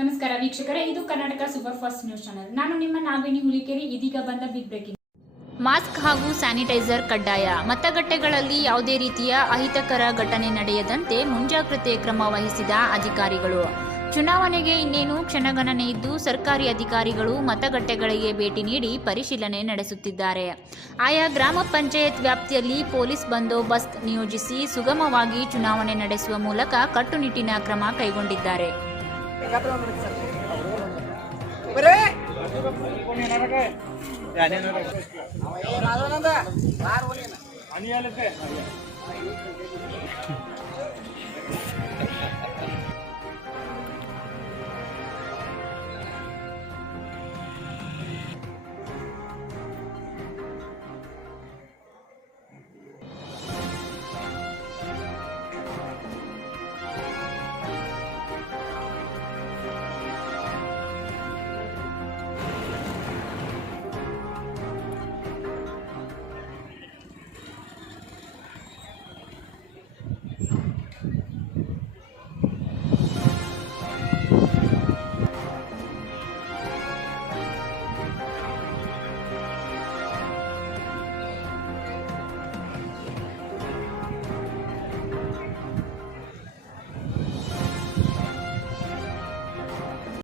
ನಮಸ್ಕಾರ ವೀಕ್ಷಕರೇ, ಇದು Karnataka super fast news channel. ನಾನು ನಿಮ್ಮ ನಾಗವೇಣಿ ಹುಲಿಕೆರೆ. ಇದೀಗ ಬಂದ ಬಿಗ್ ಬ್ರೇಕಿಂಗ್. ಮಾಸ್ಕ್ ಹಾಗೂ ಸ್ಯಾನಿಟೈಸರ್ ಕಡ್ಡಾಯ. ಮತಗಟ್ಟೆಗಳಲ್ಲಿ ಯಾವುದೇ ರೀತಿಯ ಅಹಿತಕರ ಘಟನೆ ನಡೆಯದಂತೆ ಮುಂಜಾಗ್ರತೆ ಕ್ರಮ ವಹಿಸಿದ ಅಧಿಕಾರಿಗಳು. ಚುನಾವಣೆಗೆ ಇನ್ನೇನು ಕ್ಷಣಗಣನೆ ಇದ್ದು ಸರ್ಕಾರಿ ಅಧಿಕಾರಿಗಳು ಮತಗಟ್ಟೆಗಳಿಗೆ ಭೇಟಿ ನೀಡಿ ಪರಿಶೀಲನೆ ನಡೆಸುತ್ತಿದ್ದಾರೆ. ಆಯಾ ಗ್ರಾಮ ಪಂಚಾಯತ್ ವ್ಯಾಪ್ತಿಯಲ್ಲಿ ಪೊಲೀಸ್ ಬಂದೋಬಸ್ತ್ ನಿಯೋಜಿಸಿ ಸುಗಮವಾಗಿ ಚುನಾವಣೆ ನಡೆಸುವ ಮೂಲಕ ಕಟ್ಟುನಿಟ್ಟಿನ ಕ್ರಮ ಕೈಗೊಂಡಿದ್ದಾರೆ.